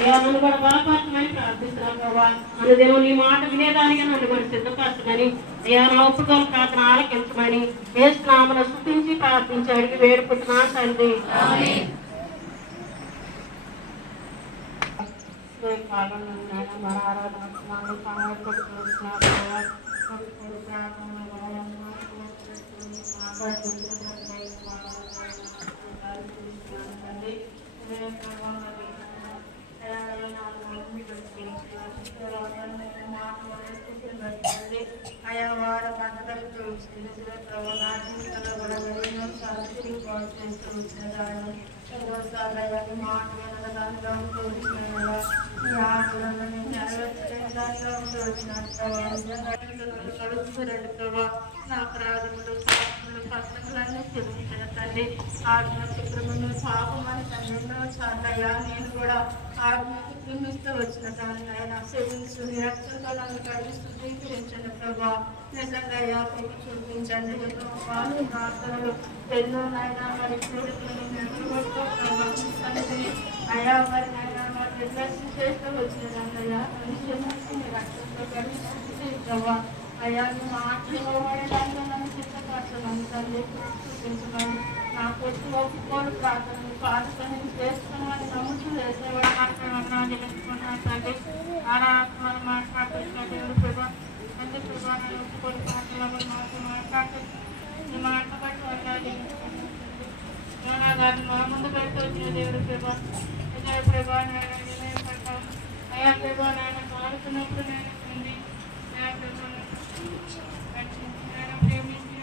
అయ్యా నన్ను కూడా బలపరచమని ప్రార్థిస్తున్నాను ప్రభావ. అనుదినం నీ మాట వినేదానిగా నన్ను కూడా సిద్ధపరచమని అయ్యా నా ఒప్పుదల ప్రార్థన ఆలకించమని యేసు నామమున స్తుతించి ప్రార్థించి అడిగి వేడుకుంటున్నాను తండ్రి. మన ఆరాధన అయా వాడ పంటలు నా అపరాధములు పత్రములన్నీ చెల్లించిన తండ్రి ఆజ్ఞాచక్రమును పాపమని తండ్రిలో చాలయ్యా నేను కూడా ఆజ్ఞాచక్రమిస్తూ వచ్చిన దాన్ని ఆయన సేవించు రక్తంతో నన్ను కడిగిస్తూ స్వీకరించండి ప్రభా. నిజంగా అయ్యా మీకు చూపించండి ఎన్నో ప్రార్థనలు ఎన్నో నైనా మరి అయ్యా మరి నైనా మరి నిర్లక్ష్యం చేస్తూ వచ్చిన దాన్నయ్యా రక్తంతో కడిగిస్తూ ప్రభా. అయ్యా నువ్వు ఆటలో వాడడానికి నన్ను సిద్ధపరచమని తండ్రి చూపించమని నాకు వచ్చి ఒప్పుకోలు ప్రార్థనలు పాడుకొని చేసుకున్నామని నమ్ముతూ వేసేవాడు మాట్లాడుకున్నాను తండ్రి. ఆరాత్మలు మాట్లాడుతున్న దేవుడు ప్రభా అందుకు ప్రభా నేను ఒప్పుకోలు ప్రార్థనలు మాకు మాట్లాడుతుంది నీ మాట బట్టి వండాలి గారిని మా ముందు పెడుతూ వచ్చిన దేవుడు ప్రభా. ఇదే ప్రభా నేను పడతాను అయ్యా ప్రభా నాయన కాలుతున్నప్పుడు నేను ఉంది అయ్యా ప్రభా నేను ప్రేమించి